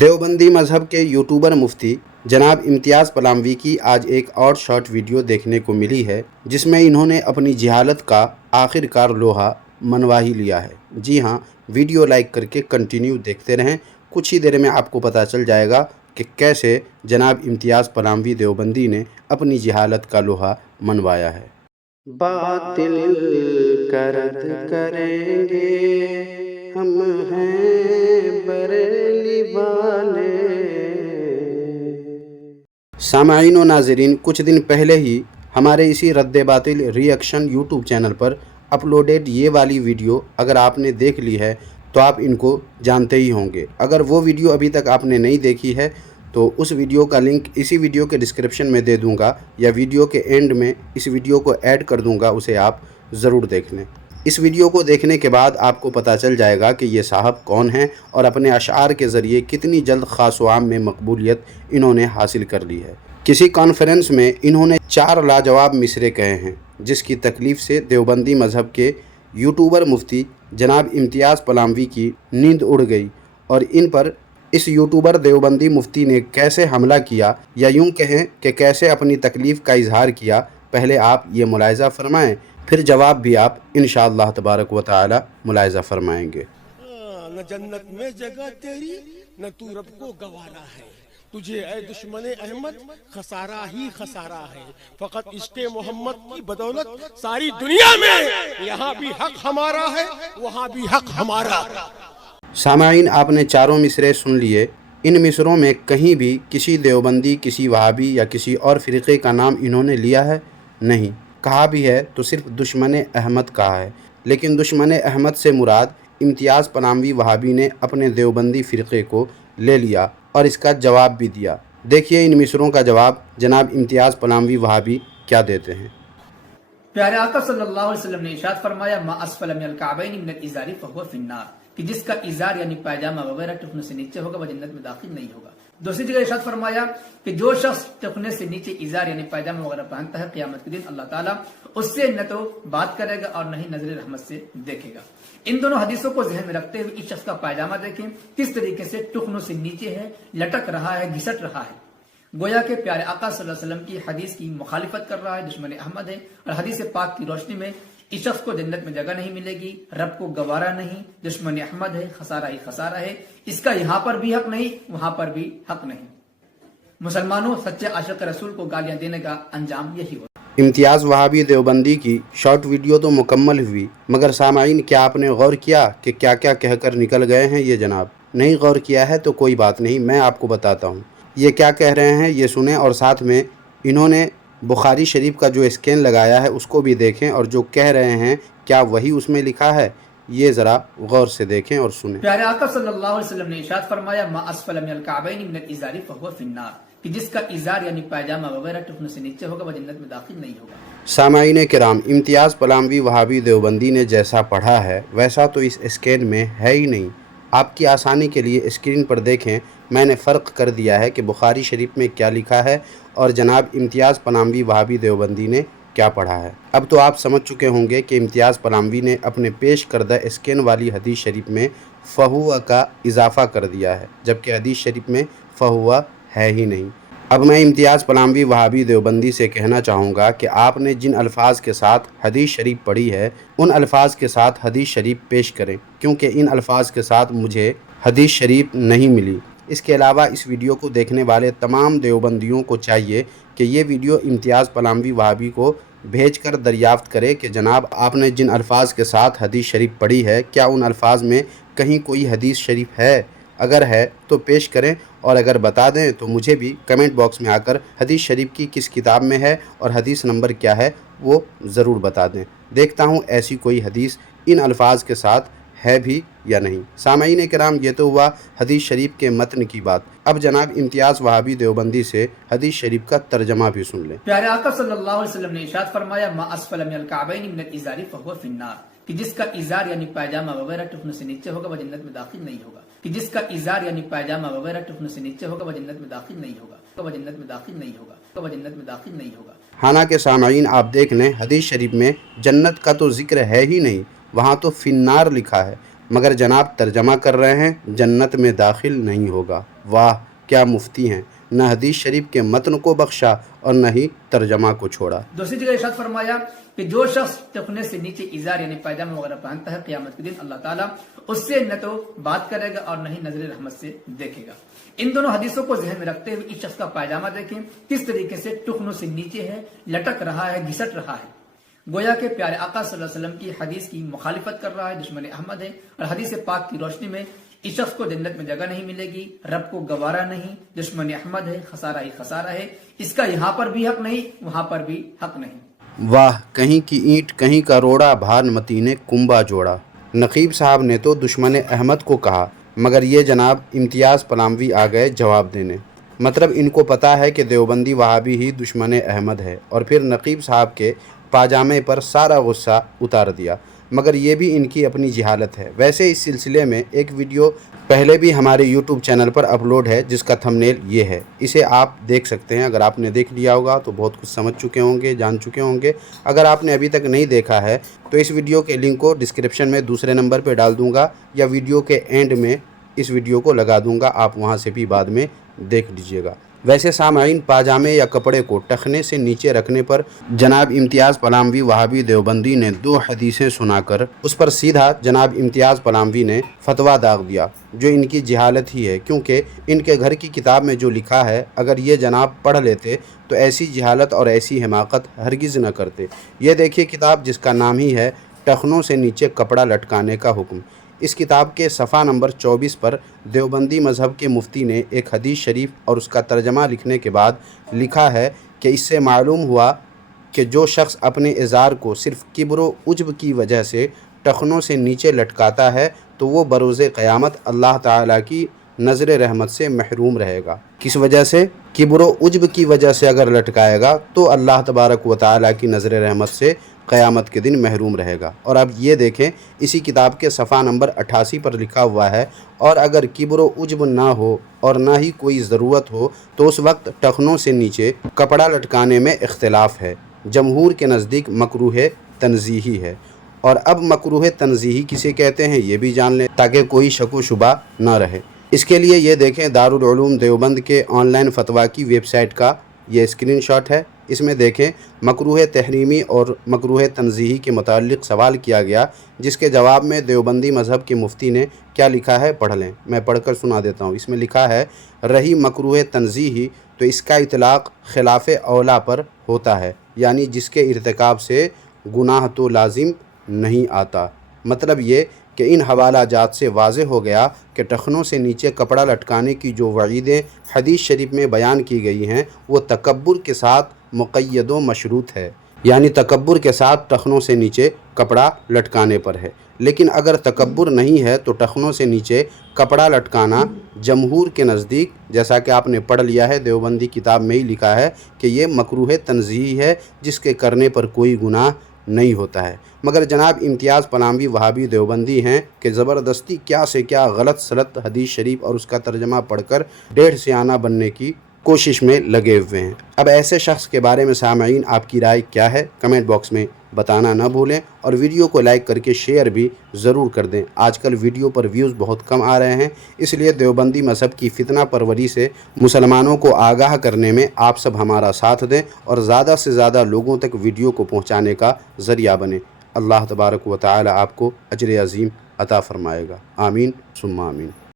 دیوبندی مذہب کے یوٹیوبر مفتی جناب امتیاز پلاموی کی آج ایک اور شارٹ ویڈیو دیکھنے کو ملی ہے، جس میں انہوں نے اپنی جہالت کا آخر کار لوہا منوا ہی لیا ہے۔ جی ہاں، ویڈیو لائک کر کے کنٹینیو دیکھتے رہیں، کچھ ہی دیر میں آپ کو پتہ چل جائے گا کہ کیسے جناب امتیاز پلاموی دیوبندی نے اپنی جہالت کا لوہا منوایا ہے۔ باطل کا رد کریں گے ہم ہیں بریلی والے۔ سامعین و ناظرین، کچھ دن پہلے ہی ہمارے اسی رد باطل ری ایکشن یوٹیوب چینل پر اپلوڈیڈ یہ والی ویڈیو اگر آپ نے دیکھ لی ہے تو آپ ان کو جانتے ہی ہوں گے۔ اگر وہ ویڈیو ابھی تک آپ نے نہیں دیکھی ہے تو اس ویڈیو کا لنک اسی ویڈیو کے ڈسکرپشن میں دے دوں گا، یا ویڈیو کے اینڈ میں اس ویڈیو کو ایڈ کر دوں گا، اسے آپ ضرور دیکھ لیں۔ اس ویڈیو کو دیکھنے کے بعد آپ کو پتہ چل جائے گا کہ یہ صاحب کون ہیں اور اپنے اشعار کے ذریعے کتنی جلد خاص و عام میں مقبولیت انہوں نے حاصل کر لی ہے۔ کسی کانفرنس میں انہوں نے 4 لاجواب مصرے کہے ہیں، جس کی تکلیف سے دیوبندی مذہب کے یوٹیوبر مفتی جناب امتیاز پلاموی کی نیند اڑ گئی، اور ان پر اس یوٹیوبر دیوبندی مفتی نے کیسے حملہ کیا، یا یوں کہیں کہ کیسے اپنی تکلیف کا اظہار کیا، پہلے آپ یہ ملاحظہ فرمائیں، پھر جواب بھی آپ انشاءاللہ تبارک و تعالی ملاحظہ فرمائیں گے۔ نہ جنت میں جگہ تیری نہ تو رب کو گوارا ہے، تجھے اے دشمن احمد خسارہ ہی خسارہ ہے، فقط عشق محمد کی بدولت ساری دنیا میں یہاں بھی حق ہمارا ہے وہاں بھی حق ہمارا۔ سامعین، آپ نے چاروں مصرے سن لیے۔ ان مصروں میں کہیں بھی کسی دیوبندی، کسی وہابی یا کسی اور فرقے کا نام انہوں نے لیا ہے؟ نہیں، کہا بھی ہے تو صرف دشمن احمد کہا ہے، لیکن دشمن احمد سے مراد امتیاز پلاموی وہابی نے اپنے دیوبندی فرقے کو لے لیا اور اس کا جواب بھی دیا۔ دیکھیے ان مصروں کا جواب جناب امتیاز پلاموی وہابی کیا دیتے ہیں۔ پیارے آقا صلی اللہ علیہ وسلم نے ارشاد فرمایا ما اسفل من الکعبین من الازار فهو فی النار، کہ جس کا ازار یعنی پائجامہ وغیرہ ٹخنے سے نیچے ہوگا وہ جنت میں داخل نہیں ہوگا۔ دوسری جگہ ارشاد فرمایا کہ جو شخص ٹخنے سے نیچے ازار یعنی پائجامہ وغیرہ پہنتا ہے، قیامت کے دن اللہ تعالیٰ اس سے نہ تو بات کرے گا اور نہ ہی نظر رحمت سے دیکھے گا۔ ان دونوں حدیثوں کو ذہن میں رکھتے ہوئے اس شخص کا پائجامہ دیکھیں کس طریقے سے ٹخنوں سے نیچے ہے، لٹک رہا ہے، گھسٹ رہا ہے، گویا کہ پیارے آقا صلی اللہ علیہ وسلم کی حدیث کی مخالفت کر رہا ہے، دشمن احمد ہے، اور حدیث پاک کی روشنی میں اس شخص کو جنت میں جگہ نہیں ملے گی، رب کو گوارا نہیں، دشمن احمد ہے، خسارہ ہی خسارہ ہے، اس کا یہاں پر بھی حق نہیں، وہاں پر بھی حق نہیں۔ مسلمانوں، سچے عاشق رسول کو گالیاں دینے کا انجام یہی ہوتا ہے۔ امتیاز وہابی دیوبندی کی شارٹ ویڈیو تو مکمل ہوئی، مگر سامعین کیا آپ نے غور کیا کہ کیا کیا کہہ کر نکل گئے ہیں یہ جناب؟ نہیں غور کیا ہے تو کوئی بات نہیں، میں آپ کو بتاتا ہوں یہ کیا کہہ رہے ہیں، یہ سنیں، اور ساتھ میں انہوں نے بخاری شریف کا جو اسکین لگایا ہے اس کو بھی دیکھیں، اور جو کہہ رہے ہیں کیا وہی اس میں لکھا ہے، یہ ذرا غور سے دیکھیں اور سنیں۔ پیارے آقا صلی اللہ علیہ وسلم نے ارشاد فرمایا ما اسفل من الکعبین من الازار فهو فی النار، کہ جس کا ازار یعنی پائجامہ وغیرہ ٹخنے سے نیچے ہوگا وہ جنت میں داخل نہیں ہوگا۔ سامعین کرام، امتیاز پلاموی وہابی دیوبندی نے جیسا پڑھا ہے ویسا تو اس اسکین میں ہے ہی نہیں۔ آپ کی آسانی کے لیے اسکرین پر دیکھیں، میں نے فرق کر دیا ہے کہ بخاری شریف میں کیا لکھا ہے اور جناب امتیاز پلاموی وہابی دیوبندی نے کیا پڑھا ہے۔ اب تو آپ سمجھ چکے ہوں گے کہ امتیاز پلاموی نے اپنے پیش کردہ اسکین والی حدیث شریف میں فہو کا اضافہ کر دیا ہے، جبکہ حدیث شریف میں فہو ہے ہی نہیں۔ اب میں امتیاز پلاموی وہابی دیوبندی سے کہنا چاہوں گا کہ آپ نے جن الفاظ کے ساتھ حدیث شریف پڑھی ہے ان الفاظ کے ساتھ حدیث شریف پیش کریں، کیونکہ ان الفاظ کے ساتھ مجھے حدیث شریف نہیں ملی۔ اس کے علاوہ اس ویڈیو کو دیکھنے والے تمام دیوبندیوں کو چاہیے کہ یہ ویڈیو امتیاز پلاموی وہابی کو بھیج کر دریافت کرے کہ جناب آپ نے جن الفاظ کے ساتھ حدیث شریف پڑھی ہے کیا ان الفاظ میں کہیں کوئی حدیث شریف ہے؟ اگر ہے تو پیش کریں، اور اگر بتا دیں تو مجھے بھی کمنٹ باکس میں آ کر حدیث شریف کی کس کتاب میں ہے اور حدیث نمبر کیا ہے وہ ضرور بتا دیں۔ دیکھتا ہوں ایسی کوئی حدیث ان الفاظ کے ساتھ ہے بھی یا نہیں۔ سامعین کرام، یہ تو ہوا حدیث شریف کے متن کی بات، اب جناب امتیاز وہابی دیوبندی سے حدیث شریف کا ترجمہ بھی سن لیں۔ پیارے آقا صلی اللہ علیہ وسلم نے ارشاد فرمایا ما اسفل من الکعبین من الازار فهو فی النار، کہ جس کا ازار یعنی پائجامہ وغیرہ ٹخنے سے نیچے ہوگا وہ جنت میں داخل نہیں ہوگا، کہ جس کا ازار یعنی پائجامہ وغیرہ ٹخنے سے نیچے ہوگا وہ جنت میں داخل نہیں ہوگا، وہ جنت میں داخل نہیں ہوگا، وہ جنت میں داخل نہیں ہوگا۔ حالانکہ سامعین آپ دیکھ لیں حدیث شریف میں جنت کا تو ذکر ہے ہی نہیں، وہاں تو فی النار لکھا ہے، مگر جناب ترجمہ کر رہے ہیں جنت میں داخل نہیں ہوگا۔ واہ کیا مفتی ہیں، نہ حدیث شریف کے متن کو بخشا اور نہ ہی ترجمہ کو چھوڑا۔ دوسری جگہ ارشاد فرمایا کہ جو شخص ٹخنے سے نیچے ازار یعنی پائجامہ وغیرہ پہنتا ہے قیامت کے دن اللہ تعالیٰ اس سے نہ تو بات کرے گا اور نہ ہی نظر رحمت سے دیکھے گا۔ ان دونوں حدیثوں کو ذہن میں رکھتے ہوئے اس شخص کا پائجامہ دیکھیں کس طریقے سے ٹخنوں سے نیچے ہے، لٹک رہا ہے، گھسٹ رہا ہے، گویا کہ پیارے آقا صلی اللہ علیہ وسلم کی حدیث کی مخالفت کر رہا ہے، دشمن احمد ہے، اور حدیث پاک کی روشنی میں اس شخص کو جنت میں جگہ نہیں ملے گی، رب کو گوارا نہیں، دشمن احمد ہے، خسارہ ہی خسارہ ہے، اس کا یہاں پر بھی حق نہیں، وہاں پر بھی حق نہیں۔ واہ کہیں کی اینٹ کہیں کا روڑا، بھانمتی نے کنبا جوڑا۔ نقیب صاحب نے تو دشمن احمد کو کہا، مگر یہ جناب امتیاز پلاموی آ گئے جواب دینے۔ مطلب ان کو پتا ہے کہ دیوبندی وہابی ہی دشمن احمد ہے، اور پھر نقیب صاحب کے پاجامے پر سارا غصہ اتار دیا، مگر یہ بھی ان کی اپنی جہالت ہے۔ ویسے اس سلسلے میں ایک ویڈیو پہلے بھی ہمارے یوٹیوب چینل پر اپلوڈ ہے جس کا تھمبنیل یہ ہے، اسے آپ دیکھ سکتے ہیں۔ اگر آپ نے دیکھ لیا ہوگا تو بہت کچھ سمجھ چکے ہوں گے، جان چکے ہوں گے۔ اگر آپ نے ابھی تک نہیں دیکھا ہے تو اس ویڈیو کے لنک کو ڈسکرپشن میں دوسرے نمبر پہ ڈال دوں گا، یا ویڈیو کے اینڈ میں اس ویڈیو کو لگا دوں گا، آپ وہاں سے بھی بعد میں دیکھ لیجئے گا۔ ویسے سامعین، پاجامے یا کپڑے کو ٹخنے سے نیچے رکھنے پر جناب امتیاز پلاموی وہابی دیوبندی نے 2 حدیثیں سنا کر اس پر سیدھا جناب امتیاز پلاموی نے فتویٰ داغ دیا، جو ان کی جہالت ہی ہے، کیونکہ ان کے گھر کی کتاب میں جو لکھا ہے اگر یہ جناب پڑھ لیتے تو ایسی جہالت اور ایسی حماقت ہرگز نہ کرتے۔ یہ دیکھیے کتاب جس کا نام ہی ہے ٹخنوں سے نیچے کپڑا لٹکانے کا حکم۔ اس کتاب کے صفحہ نمبر 24 پر دیوبندی مذہب کے مفتی نے ایک حدیث شریف اور اس کا ترجمہ لکھنے کے بعد لکھا ہے کہ اس سے معلوم ہوا کہ جو شخص اپنے ازار کو صرف کبر و عجب کی وجہ سے ٹخنوں سے نیچے لٹکاتا ہے تو وہ بروز قیامت اللہ تعالیٰ کی نظر رحمت سے محروم رہے گا۔ کس وجہ سے؟ کبر و عجب کی وجہ سے اگر لٹکائے گا تو اللہ تبارک و تعالیٰ کی نظر رحمت سے قیامت کے دن محروم رہے گا۔ اور اب یہ دیکھیں اسی کتاب کے صفحہ نمبر 88 پر لکھا ہوا ہے، اور اگر کبر و عجب نہ ہو اور نہ ہی کوئی ضرورت ہو تو اس وقت ٹخنوں سے نیچے کپڑا لٹکانے میں اختلاف ہے۔ جمہور کے نزدیک مکروہ تنزیہی ہے۔ اور اب مکروہ تنزیہی کسے کہتے ہیں یہ بھی جان لیں تاکہ کوئی شک و شبہ نہ رہے۔ اس کے لیے یہ دیکھیں دارالعلوم دیوبند کے آن لائن فتویٰ کی ویب سائٹ کا یہ اسکرین شاٹ ہے۔ اس میں دیکھیں مکروہ تحریمی اور مکروہ تنزیہی کے متعلق سوال کیا گیا، جس کے جواب میں دیوبندی مذہب کے مفتی نے کیا لکھا ہے پڑھ لیں، میں پڑھ کر سنا دیتا ہوں۔ اس میں لکھا ہے، رہی مکروہ تنزیہی تو اس کا اطلاق خلاف اولا پر ہوتا ہے، یعنی جس کے ارتکاب سے گناہ تو لازم نہیں آتا۔ مطلب یہ کہ ان حوالہ جات سے واضح ہو گیا کہ ٹخنوں سے نیچے کپڑا لٹکانے کی جو وعیدیں حدیث شریف میں بیان کی گئی ہیں وہ تکبر کے ساتھ مقید و مشروط ہے، یعنی تکبر کے ساتھ ٹخنوں سے نیچے کپڑا لٹکانے پر ہے۔ لیکن اگر تکبر نہیں ہے تو ٹخنوں سے نیچے کپڑا لٹکانا جمہور کے نزدیک، جیسا کہ آپ نے پڑھ لیا ہے دیوبندی کتاب میں ہی لکھا ہے کہ یہ مکروہ تنزیہی ہے جس کے کرنے پر کوئی گناہ نہیں ہوتا ہے۔ مگر جناب امتیاز پلاموی وہابی دیوبندی ہیں کہ زبردستی کیا سے کیا غلط سلط حدیث شریف اور اس کا ترجمہ پڑھ کر 1.5 سیانہ بننے کی کوشش میں لگے ہوئے ہیں۔ اب ایسے شخص کے بارے میں سامعین آپ کی رائے کیا ہے؟ کمنٹ باکس میں بتانا نہ بھولیں، اور ویڈیو کو لائک کر کے شیئر بھی ضرور کر دیں۔ آج کل ویڈیو پر ویوز بہت کم آ رہے ہیں، اس لیے دیوبندی مذہب کی فتنہ پروری سے مسلمانوں کو آگاہ کرنے میں آپ سب ہمارا ساتھ دیں اور زیادہ سے زیادہ لوگوں تک ویڈیو کو پہنچانے کا ذریعہ بنیں۔ اللہ تبارک و تعالی آپ کو اجر عظیم عطا فرمائے گا۔ آمین ثم آمین۔